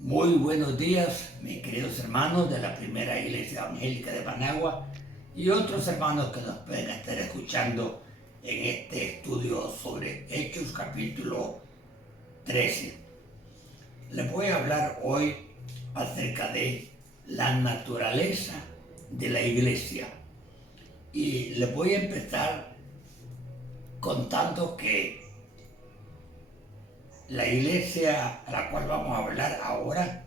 Muy buenos días, mis queridos hermanos de la Primera Iglesia Evangélica de Managua y otros hermanos que nos pueden estar escuchando en este estudio sobre Hechos capítulo 13. Les voy a hablar hoy acerca de la naturaleza de la iglesia y les voy a empezar contando que la iglesia a la cual vamos a hablar ahora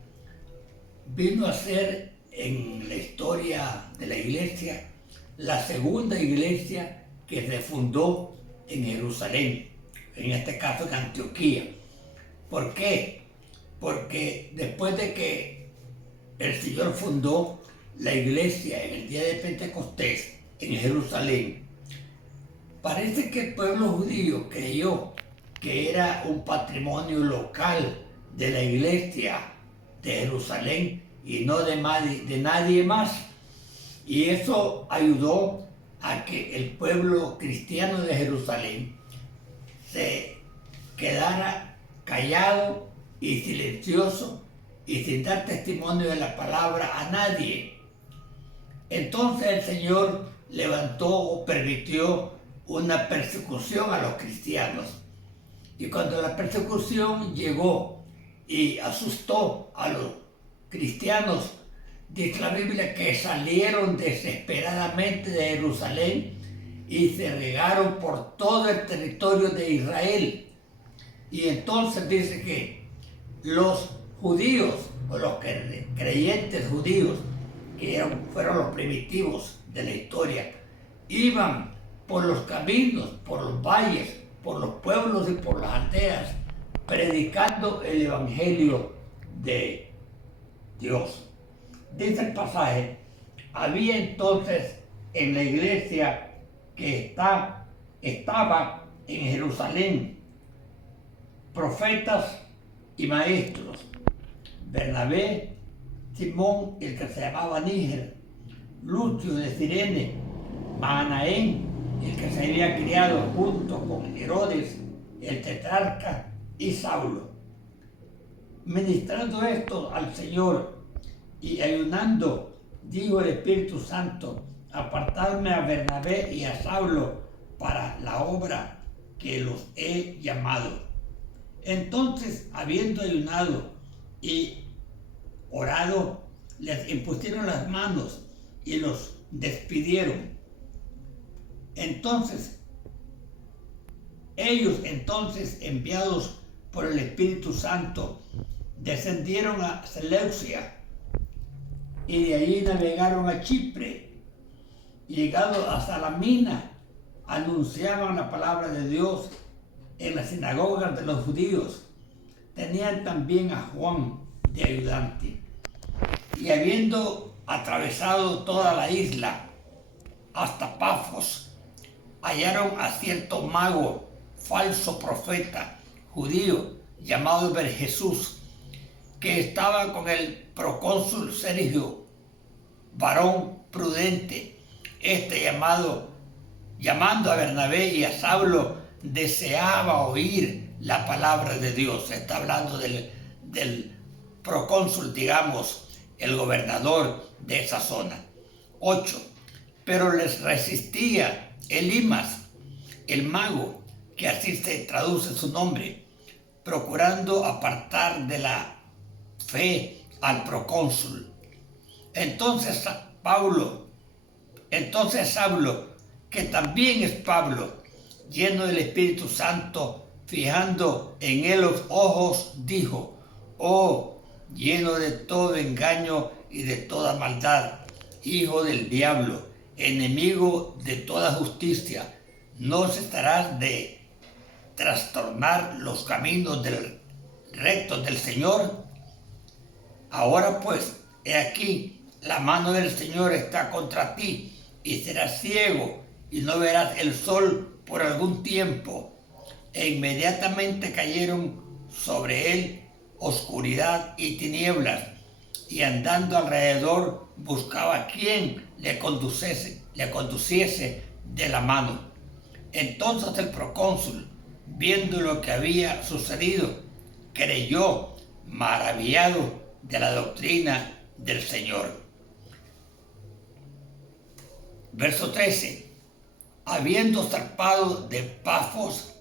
vino a ser en la historia de la iglesia la segunda iglesia que se fundó en Jerusalén, en este caso en Antioquía. ¿Por qué? Porque después de que el Señor fundó la iglesia en el día de Pentecostés en Jerusalén, parece que el pueblo judío creyó que era un patrimonio local de la iglesia de Jerusalén y no de nadie más. Y eso ayudó a que el pueblo cristiano de Jerusalén se quedara callado y silencioso y sin dar testimonio de la palabra a nadie. Entonces el Señor levantó o permitió una persecución a los cristianos. Y cuando la persecución llegó y asustó a los cristianos, dice la Biblia que salieron desesperadamente de Jerusalén y se regaron por todo el territorio de Israel. Y entonces dice que los judíos, o los creyentes judíos, que fueron los primitivos de la historia, iban por los caminos, por los valles, por los pueblos y por las aldeas, predicando el evangelio de Dios. Dice el pasaje, había entonces en la iglesia que estaba en Jerusalén profetas y maestros: Bernabé, Simón, el que se llamaba Níger, Lucio de Cirene, Manaén, el que se había criado junto con Herodes, el tetrarca, y Saulo. Ministrando esto al Señor y ayunando, dijo el Espíritu Santo: apartadme a Bernabé y a Saulo para la obra que los he llamado. Entonces, habiendo ayunado y orado, les impusieron las manos y los despidieron. Entonces, ellos enviados por el Espíritu Santo, descendieron a Seleucia y de allí navegaron a Chipre. Llegado a Salamina, anunciaban la palabra de Dios en las sinagogas de los judíos. Tenían también a Juan de ayudante. Y habiendo atravesado toda la isla hasta Pafos, hallaron a cierto mago, falso profeta judío, llamado Jesús, que estaba con el procónsul Sergio, varón prudente. Llamando a Bernabé y a Saulo, deseaba oír la palabra de Dios. Está hablando del procónsul, digamos, el gobernador de esa zona. 8. Pero les resistía Elimas, el mago, que así se traduce su nombre, procurando apartar de la fe al procónsul. Entonces Saulo, que también es Pablo, lleno del Espíritu Santo, fijando en él los ojos, dijo: oh, lleno de todo engaño y de toda maldad, hijo del diablo, enemigo de toda justicia, ¿no cesarás de trastornar los caminos rectos del Señor? Ahora pues, he aquí, la mano del Señor está contra ti, y serás ciego, y no verás el sol por algún tiempo. E inmediatamente cayeron sobre él oscuridad y tinieblas, y andando alrededor buscaba quién le conduciese de la mano. Entonces el procónsul, viendo lo que había sucedido, creyó, maravillado de la doctrina del Señor. Verso 13. Habiendo zarpado de Pafos,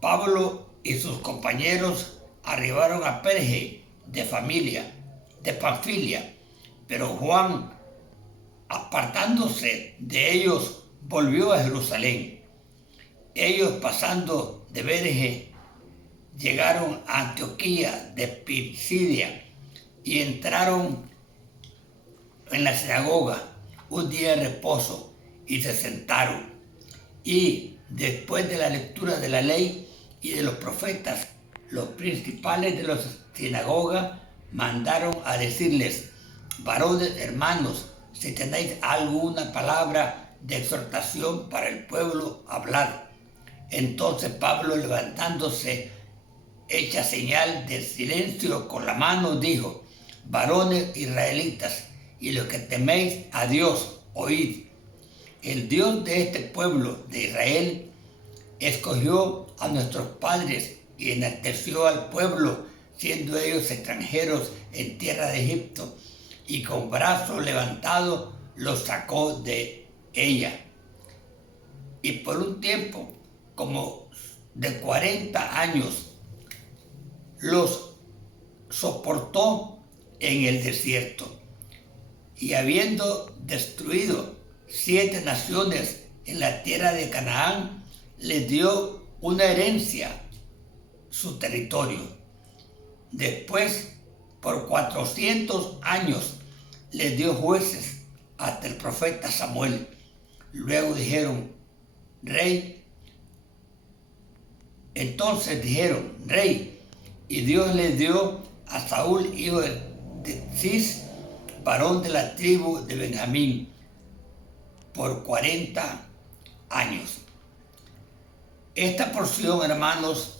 Pablo y sus compañeros arribaron a Perge de Panfilia, pero Juan, apartándose de ellos, volvió a Jerusalén. Ellos, pasando de Perge, llegaron a Antioquía de Pisidia y entraron en la sinagoga un día de reposo y se sentaron. Y después de la lectura de la ley y de los profetas, los principales de la sinagoga mandaron a decirles: varones hermanos, si tenéis alguna palabra de exhortación para el pueblo, hablad. Entonces Pablo, levantándose, hecha señal de silencio con la mano, dijo: varones israelitas, y los que teméis a Dios, oíd. El Dios de este pueblo de Israel escogió a nuestros padres y enalteció al pueblo, siendo ellos extranjeros en tierra de Egipto, y con brazo levantado los sacó de ella. Y por un tiempo, como de 40 años, los soportó en el desierto. Y habiendo destruido 7 naciones en la tierra de Canaán, les dio una herencia, su territorio. Después, por 400 años, les dio jueces hasta el profeta Samuel. Luego dijeron: rey. Entonces dijeron: rey. Y Dios les dio a Saúl, hijo de Cis, varón de la tribu de Benjamín, por 40 años. Esta porción, hermanos,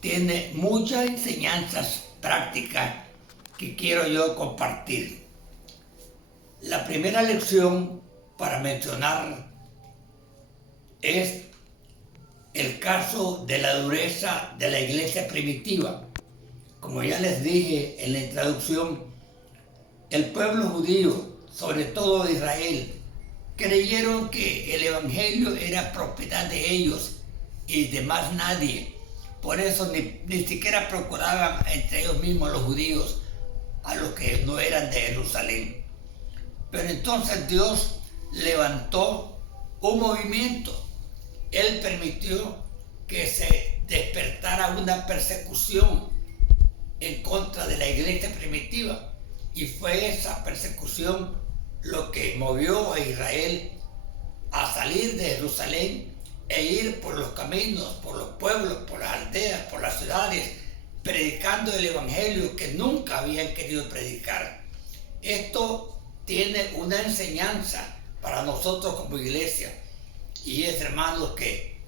tiene muchas enseñanzas prácticas que quiero yo compartir. La primera lección para mencionar es el caso de la dureza de la iglesia primitiva. Como ya les dije en la introducción, el pueblo judío, sobre todo de Israel, creyeron que el evangelio era propiedad de ellos y de más nadie. Por eso ni siquiera procuraban entre ellos mismos, los judíos, a los que no eran de Jerusalén. Pero entonces Dios levantó un movimiento. Él permitió que se despertara una persecución en contra de la iglesia primitiva. Y fue esa persecución lo que movió a Israel a salir de Jerusalén e ir por los caminos, por los pueblos, por las aldeas, por las ciudades, predicando el evangelio que nunca habían querido predicar. Esto tiene una enseñanza para nosotros como iglesia, y es, hermanos, que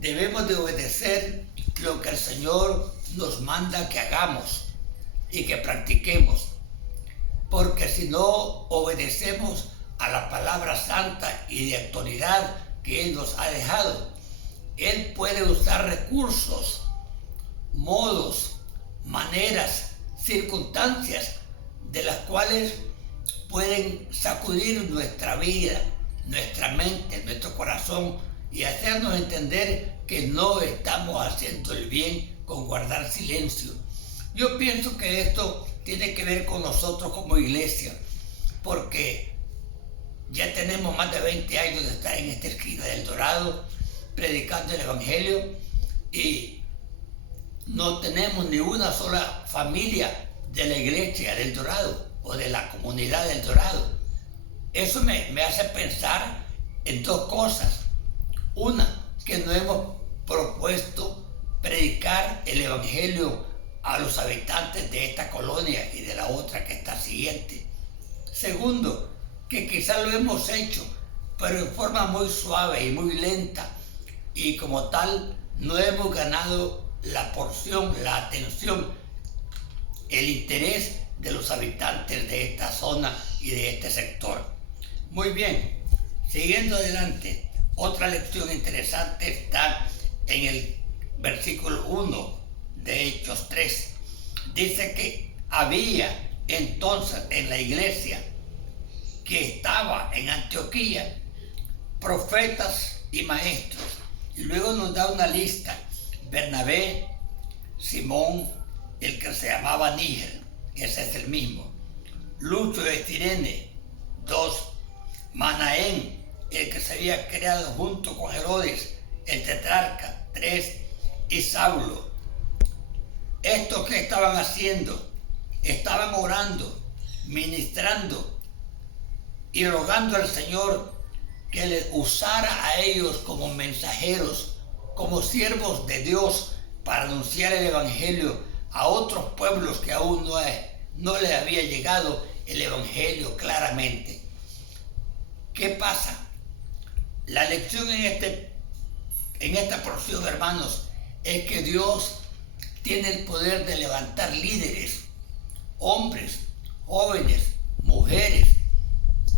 debemos de obedecer lo que el Señor nos manda que hagamos y que practiquemos, porque si no obedecemos a la palabra santa y de autoridad que Él nos ha dejado, Él puede usar recursos, modos, maneras, circunstancias de las cuales pueden sacudir nuestra vida, nuestra mente, nuestro corazón, y hacernos entender que no estamos haciendo el bien con guardar silencio. Yo pienso que esto tiene que ver con nosotros como iglesia, porque ya tenemos más de 20 años de estar en esta esquina del Dorado, predicando el evangelio, y no tenemos ni una sola familia de la iglesia del Dorado o de la comunidad del Dorado. Eso me hace pensar en dos cosas. Una, que no hemos propuesto predicar el evangelio a los habitantes de esta colonia y de la otra que está siguiente. Segundo, que quizás lo hemos hecho, pero en forma muy suave y muy lenta, y como tal no hemos ganado la porción, la atención, el interés de los habitantes de esta zona y de este sector. Muy bien, siguiendo adelante, otra lección interesante está en el versículo 1 de Hechos 3. dice que había entonces en la iglesia que estaba en Antioquía profetas y maestros. Y luego nos da una lista: Bernabé, Simón, el que se llamaba Níger, ese es el mismo; Lucio de Cirene, 2; Manaén, el que se había creado junto con Herodes, el tetrarca, 3; y Saulo. ¿Estos qué estaban haciendo? Estaban orando, ministrando y rogando al Señor que les usara a ellos como mensajeros, como siervos de Dios, para anunciar el Evangelio a otros pueblos que aún no les había llegado el Evangelio claramente. ¿Qué pasa? La lección en esta porción, hermanos, es que Dios tiene el poder de levantar líderes, hombres, jóvenes, mujeres,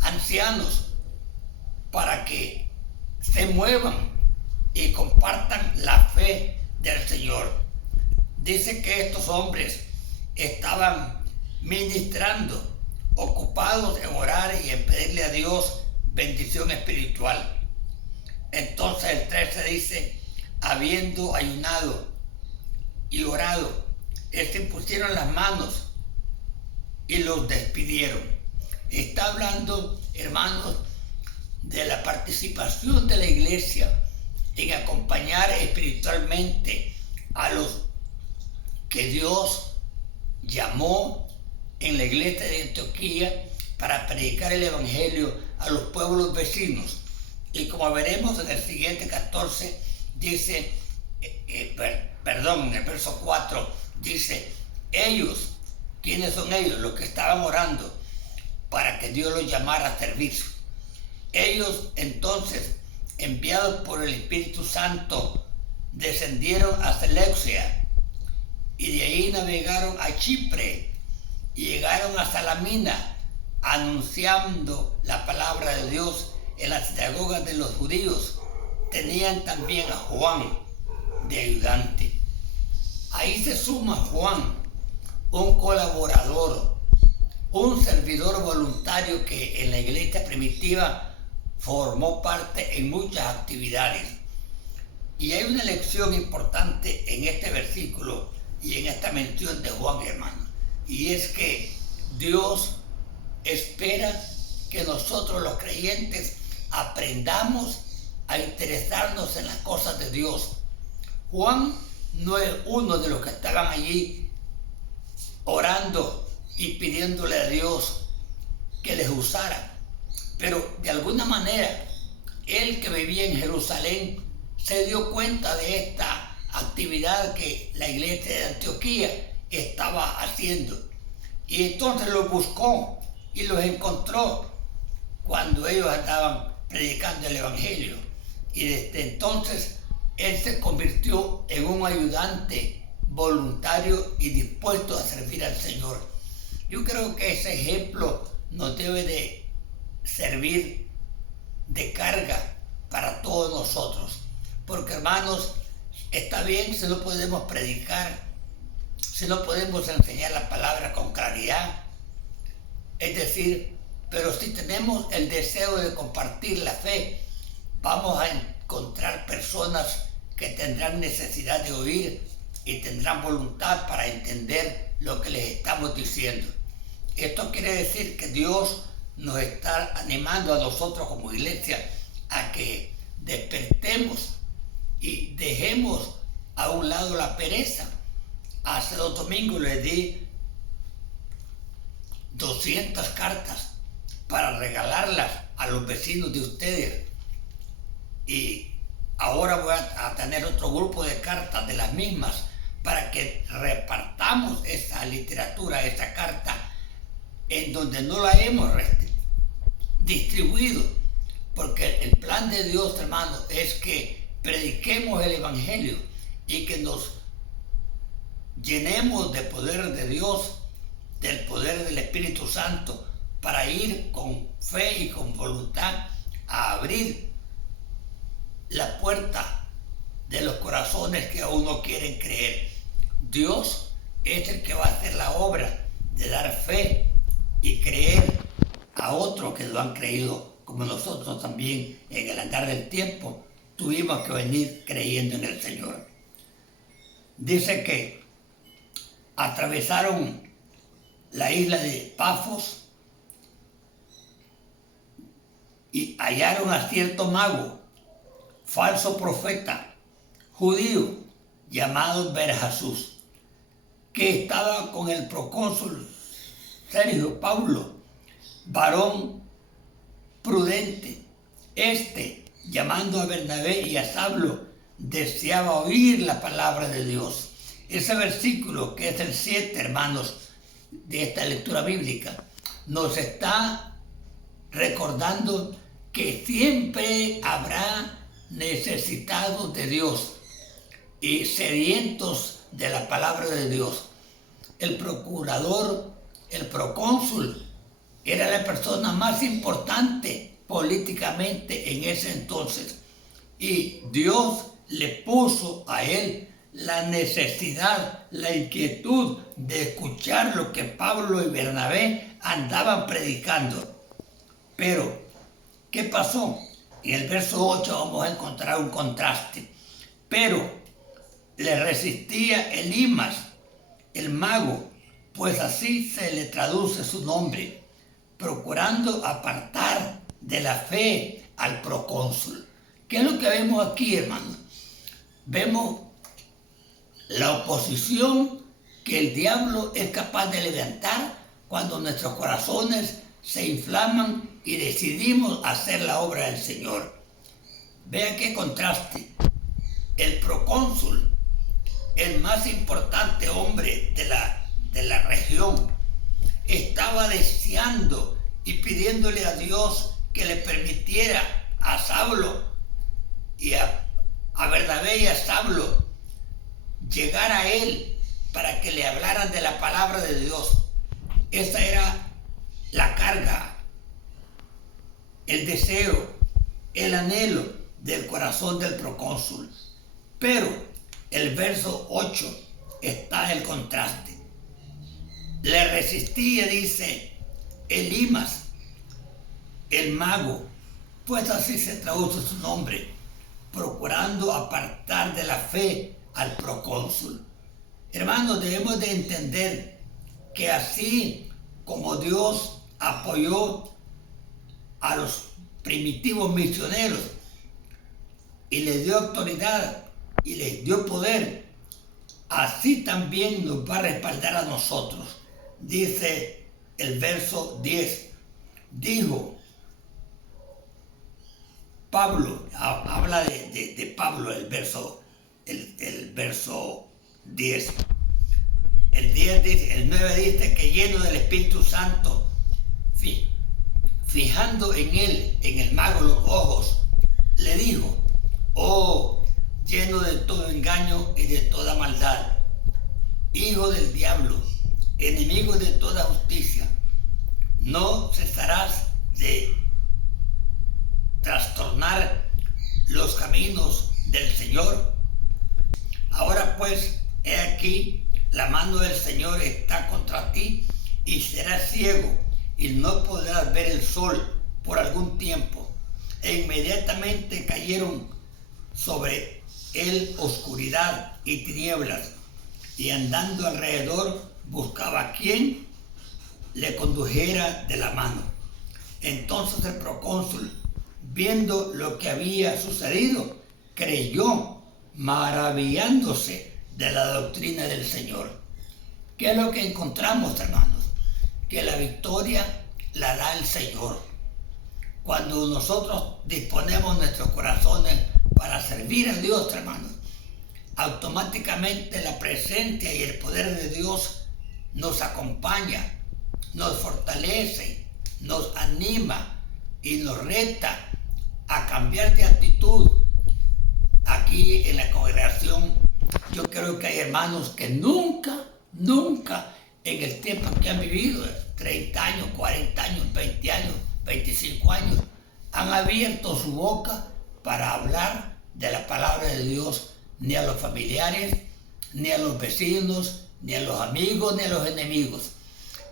ancianos, para que se muevan y compartan la fe del Señor. Dice que estos hombres estaban ministrando, ocupados en orar y en pedirle a Dios bendición espiritual. Entonces el 13 dice: habiendo ayunado y orado, se impusieron las manos y los despidieron. Está hablando, hermanos, de la participación de la iglesia en acompañar espiritualmente a los que Dios llamó en la iglesia de Antioquía para predicar el Evangelio a los pueblos vecinos. Y como veremos en el siguiente 14, dice, en el verso 4, dice: ellos, ¿quiénes son ellos? Los que estaban orando para que Dios los llamara a servicio. Ellos entonces, enviados por el Espíritu Santo, descendieron a Seleucia y de ahí navegaron a Chipre y llegaron a Salamina, anunciando la palabra de Dios en las sinagogas de los judíos. Tenían también a Juan de ayudante. Ahí se suma Juan, un colaborador, un servidor voluntario que en la iglesia primitiva formó parte en muchas actividades. Y hay una lección importante en este versículo y en esta mención de Juan, hermano, y es que Dios espera que nosotros los creyentes aprendamos a interesarnos en las cosas de Dios. Juan no es uno de los que estaban allí orando y pidiéndole a Dios que les usara, pero de alguna manera él, que vivía en Jerusalén, se dio cuenta de esta actividad que la iglesia de Antioquía estaba haciendo, y entonces los buscó y los encontró cuando ellos andaban predicando el Evangelio, y desde entonces él se convirtió en un ayudante voluntario y dispuesto a servir al Señor. Yo creo que ese ejemplo nos debe de servir de carga para todos nosotros, porque, hermanos, está bien si no podemos predicar, si no podemos enseñar la palabra con claridad, es decir, pero si tenemos el deseo de compartir la fe, vamos a encontrar personas que tendrán necesidad de oír y tendrán voluntad para entender lo que les estamos diciendo. Esto quiere decir que Dios nos está animando a nosotros como iglesia a que despertemos y dejemos a un lado la pereza. Hace 2 domingos les di 200 cartas para regalarlas a los vecinos de ustedes, y ahora voy a tener otro grupo de cartas de las mismas para que repartamos esa literatura, esa carta, en donde no la hemos distribuido, porque el plan de Dios, hermano, es que prediquemos el Evangelio y que nos llenemos de poder de Dios, del poder del Espíritu Santo, para ir con fe y con voluntad a abrir la puerta de los corazones que aún no quieren creer. Dios es el que va a hacer la obra de dar fe y creer a otros que lo han creído, como nosotros también en el andar del tiempo tuvimos que venir creyendo en el Señor. Dice que atravesaron la isla de Pafos y hallaron a cierto mago, falso profeta, judío, llamado Bar-Jesús, que estaba con el procónsul Sergio Paulo, varón prudente. Llamando a Bernabé y a Saulo, deseaba oír la palabra de Dios. Ese versículo, que es el 7, hermanos, de esta lectura bíblica, nos está recordando que siempre habrá necesitados de Dios y sedientos de la palabra de Dios. El procurador, el procónsul, era la persona más importante políticamente en ese entonces, y Dios le puso a él la necesidad, la inquietud de escuchar lo que Pablo y Bernabé andaban predicando. Pero, ¿qué pasó? En el verso 8 vamos a encontrar un contraste. Pero le resistía Elimas, el mago, pues así se le traduce su nombre, procurando apartar de la fe al procónsul. ¿Qué es lo que vemos aquí, hermanos? Vemos la oposición que el diablo es capaz de levantar cuando nuestros corazones se inflaman y decidimos hacer la obra del Señor. Vean qué contraste. El procónsul, el más importante hombre de la región, estaba deseando y pidiéndole a Dios que le permitiera a Saulo y a Bernabé y a Saulo llegar a él para que le hablaran de la palabra de Dios. Esa era la carga, el deseo, el anhelo del corazón del procónsul. Pero el verso 8 está el contraste. Le resistía, dice, Elimas, el mago, pues así se traduce su nombre, procurando apartar de la fe al procónsul. Hermanos, debemos de entender que así como Dios apoyó a los primitivos misioneros y les dio autoridad y les dio poder, así también nos va a respaldar a nosotros. Dice el verso 10, dijo Pablo, habla de Pablo el verso 10. El 9 dice que lleno del Espíritu Santo, fijando en él, en el mago, los ojos, le dijo: oh, lleno de todo engaño y de toda maldad, hijo del diablo, enemigo de toda justicia, ¿no cesarás de trastornar los caminos del Señor? Ahora pues, he aquí, la mano del Señor está contra ti, y serás ciego, y no podrás ver el sol por algún tiempo. E inmediatamente cayeron sobre él oscuridad y tinieblas, y andando alrededor buscaba a quien le condujera de la mano. Entonces el procónsul, viendo lo que había sucedido, creyó, maravillándose de la doctrina del Señor. ¿Qué es lo que encontramos, hermanos? Que la victoria la da el Señor. Cuando nosotros disponemos nuestros corazones para servir a Dios, hermanos, automáticamente la presencia y el poder de Dios nos acompaña, nos fortalece, nos anima y nos reta a cambiar de actitud. Aquí en la congregación yo creo que hay hermanos que nunca en el tiempo que han vivido, 30 años, 40 años, 20 años, 25 años, han abierto su boca para hablar de la palabra de Dios, ni a los familiares, ni a los vecinos, ni a los amigos, ni a los enemigos.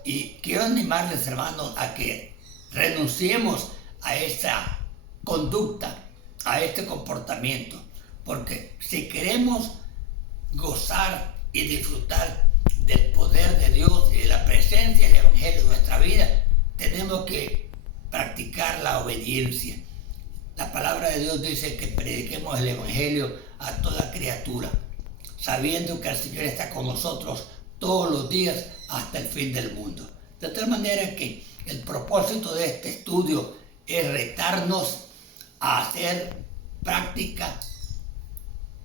Y quiero animarles, hermanos, a que renunciemos a esta conducta, a este comportamiento, porque si queremos gozar y disfrutar del poder de Dios y de la presencia del Evangelio en nuestra vida, tenemos que practicar la obediencia. La palabra de Dios dice que prediquemos el Evangelio a toda criatura, sabiendo que el Señor está con nosotros todos los días hasta el fin del mundo. De tal manera que el propósito de este estudio es retarnos a hacer práctica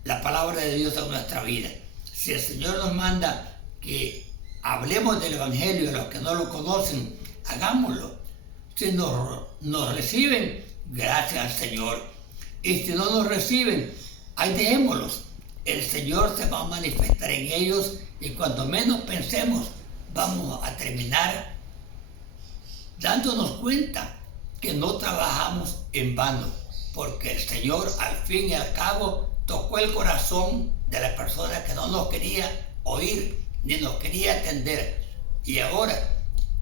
la palabra de Dios en nuestra vida. Si el Señor nos manda que hablemos del Evangelio a los que no lo conocen, hagámoslo. Si nos reciben, gracias al Señor. Y si no nos reciben, ahí dejémoslos. El Señor se va a manifestar en ellos y cuando menos pensemos, vamos a terminar dándonos cuenta que no trabajamos en vano, porque el Señor al fin y al cabo tocó el corazón de la persona que no nos quería oír ni nos quería atender, y ahora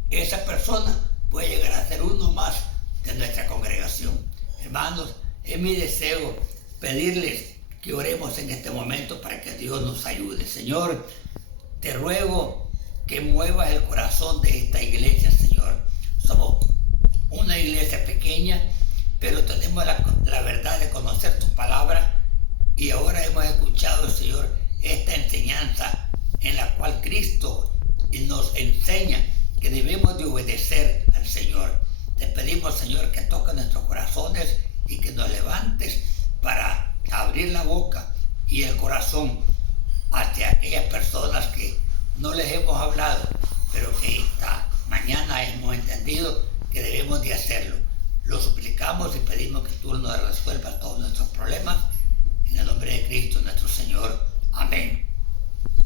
esa persona puede llegar a ser uno más de nuestra congregación. Hermanos, es mi deseo pedirles que oremos en este momento para que Dios nos ayude. Señor, te ruego que muevas el corazón de esta iglesia, Señor. Somos una iglesia pequeña, pero tenemos la verdad de conocer tu palabra, y ahora hemos escuchado, Señor, esta enseñanza en la cual Cristo nos enseña que debemos de obedecer al Señor. Te pedimos, Señor, que toques nuestros corazones y que nos levantes para abrir la boca y el corazón hacia aquellas personas que no les hemos hablado, pero que esta mañana hemos entendido que debemos de hacerlo. Lo suplicamos y pedimos que tú nos resuelvas todos nuestros problemas. En el nombre de Cristo, nuestro Señor. Amén.